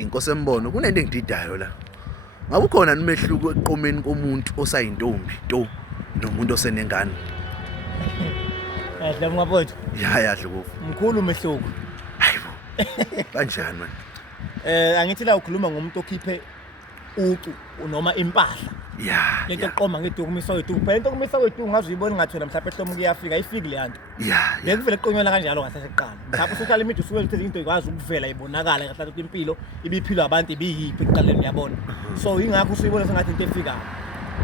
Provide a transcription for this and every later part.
hayi inkosi embono kunento engididayo la. Ngabe ukhona nimehluko eqomeni komuntu osayintombi to nomuntu osenengane? Kahle mngabotho. Ya Dlokovu. Mkhulu umehluko. Hayibo. Kanjani manje? Angithi la ukhuluma ngomuntu okhiphe ucu noma impahla. Ya. Lento eqoma ngedokumisa wethu. Phela into okumisa wethu ngaze uyibone ngathola mhlawumbe ehlomo kuyafika ayifiki le yanto. Ya. Bekuvele eqonyela kanjalo ngaseseqala. Mhlawumbe social media usuke ukuthi into ikwazi ukuvela ibonakala ngahlathi ukuthi impilo ibiphilwa abantu ibiyiphi eqaleni uyabona. So ingakho usuyibona sengathi into efikayo.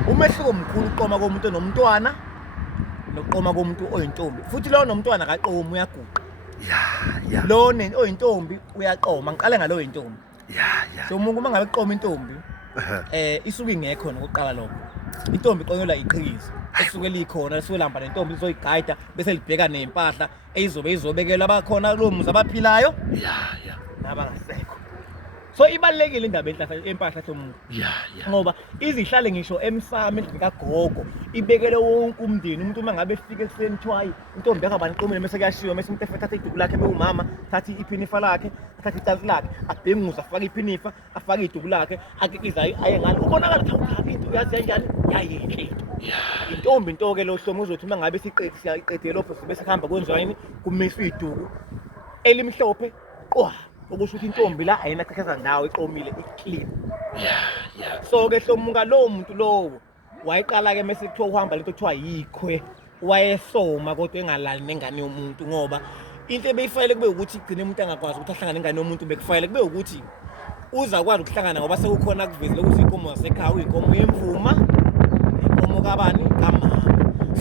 Umehluko mkhulu uqoma komuntu nomntwana noqoma komuntu oyintombi. Futhi lo nomntwana akaqomi uyaguqa. Ya. Lo oyintombi uyaqoma ngiqale ngalo oyintombi. Ya. So uma ngabe eqoma intombi isuke ingekho nokuqala lokho. Intombi iqonyelwa iqhikiza. Esuke likhona lisuke lihamba nentombi lizoyigayida bese libheka nempahla eyizobe izobekelwa abakhona lo muzi abaphilayo. Ya. Nabangasekho. So ibalekile indaba empahla somuntu. Ya. Ngoba izihlale ngisho emsamo endlini kagogo ibekele wonke umndeni umuntu uma ngabe efika ekuseni thwayi intombi yakabani iqomile mase kuyashiwa mase umuntu efetha iduku lakhe bewumama thatha iphinifa lakhe thatha icansi lakhe abhenguza afaka iphinifa afaka iduku lakhe akikiza aye ngalo ubonakala ukuthi into yazi kanjani yayinhle into intombi into ke lo hlomo uzothi uma ngabe siyayiqedile lokho bese kuhamba kwenziwa yini kumiswa iduku elimhlophe qwa okusho ukuthi intombi la ayinaqhakaza ndawo iqomile iclean. Ya. So ke hlomuka lo muntu lowo wayiqala ke mase kuthiwa uhamba lento kuthiwa yikhwe wayesoma kodwa engalali nengane yomuntu ngoba into ebeyifayele kube ukuthi igcine umuntu angakwazi ukuthi ahlangane nengane yomuntu bekufayele kube ukuthi uzakwazi ukuhlangana ngoba sekukhona kuvezile ukuthi inkomo yasekhaya uyinkomo yemvuma inkomo kabani kamama.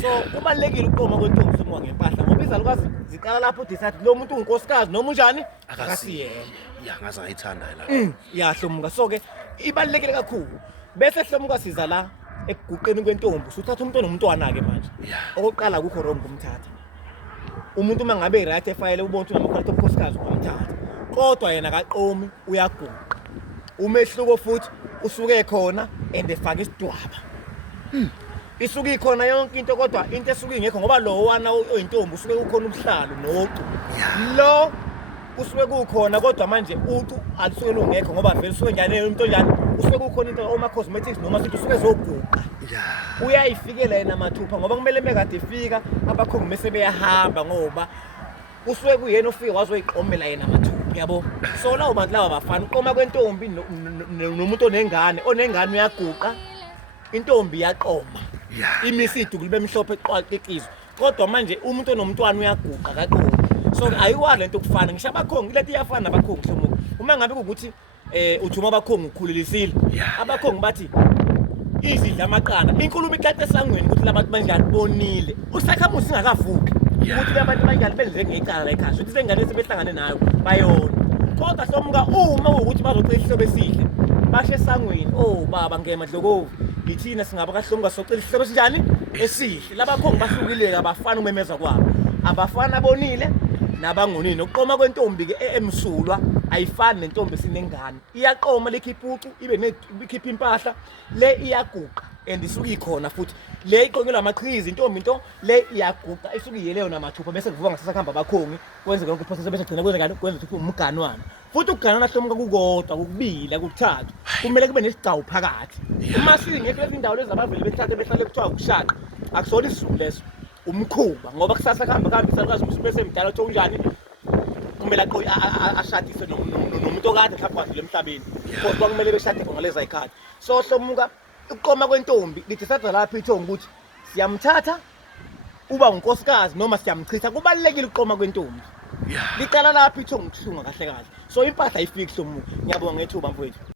So kubalekile ukuqoma kwentombi somuka ngempahla ngoba izalukazi ziqala lapho decide lo muntu unkosikazi noma unjani akasiyena. Ya ngaze ngayithanda la. Ya hlomuka so ke ibalekile kakhulu bese hlomuka siza la ekuguqeni kwentombi usuthatha umuntu nomntwana ke manje. Okokuqala akukho wrong kumthatha. Umuntu uma ngabe iright efayele ubona ukuthi unamakhono obukhosikazi umthatha. Kodwa yena akaqomi uyaguqa. Umehluko futhi usuke khona and efaka isidwaba. Isuke ikhona yonke into kodwa into esuke ingekho ngoba lo wana oyintombi usuke ukhona ubuhlalo noqu. Lo usuke kukhona kodwa manje ucu alisuke lungekho ngoba vele usuke njani umuntu onjani usuke kukhona into oma cosmetics noma sithi usuke zoguqa. Uyayifikela yena mathupha ngoba kumele bekade efika abakhongi bese beyahamba ngoba usuke kuyena ofika wazoyiqomela yena mathupha yabo. So lawo bantu laba bafana uqoma kwentombi nomuntu onengane uyaguqa intombi yaqoma. Imisi iduku libe mhlophe eqwaqikizwe kodwa manje umuntu onomntwana uyaguqa kaqomi. So ayiwa lento kufana ngisho abakhongi leti iyafana abakhongi hlomuka uma ngabe ukuthi uthuma abakhongi ukukhulelisile abakhongi bathi izidla amaqanda inkulumo iqaqe esangweni ukuthi labantu banjani bonile usakhamuzi singakavuki ukuthi labantu banjani benze ngecala la ekhaya ukuthi sengane sebehlangane nayo bayona kodwa hlomuka uma ukuthi bazocela ihlobo esihle bashe esangweni baba ngema Dlokovu ithina singaba kahlomuka socela ihlobo esinjani esihle labakhongi bahlukile abafana umemeza kwabo abafana bonile nabangonini ukuqoma kwentombi ke emsulwa ayifani nentombi esinengane iyaqoma lekhipha ucu ibe nekhipha impahla le iyaguqa and isuke ikhona futhi le iqonyelwa amaqhizi intombi into le iyaguqa isuke iyeleyo namathupha bese kuvuka ngasakhamba abakhongi kwenze konke process bese gcina kwenza ngani kwenza ukuthi umganwana futhi ukuganwana hlomuka kukodwa kokubili kuthathu kumele kube nesigcawu phakathi uma singekho lezi ndawo lezi abaveli bethathe behlale kuthiwa ukushaqa akusona isizulu leso umkhuba ngoba kusasa kuhamba isalukazi umuntu esemdala uthi unjani kumele ashadise nomuntu okade mhlawumbe emhlabeni kodwa kumele beshade ngaleza ikhadi. So hlomuka ukuqoma kwentombi lithi sadza lapha ithonga ukuthi siyamthatha uba unkosikazi noma siyamchitha kubalekile ukuqoma kwentombi. Liqala lapha ithonga ukuhlunga kahle kahle so impahla ayifiki hlomuka. Ngiyabonga ngethuba mfowethu.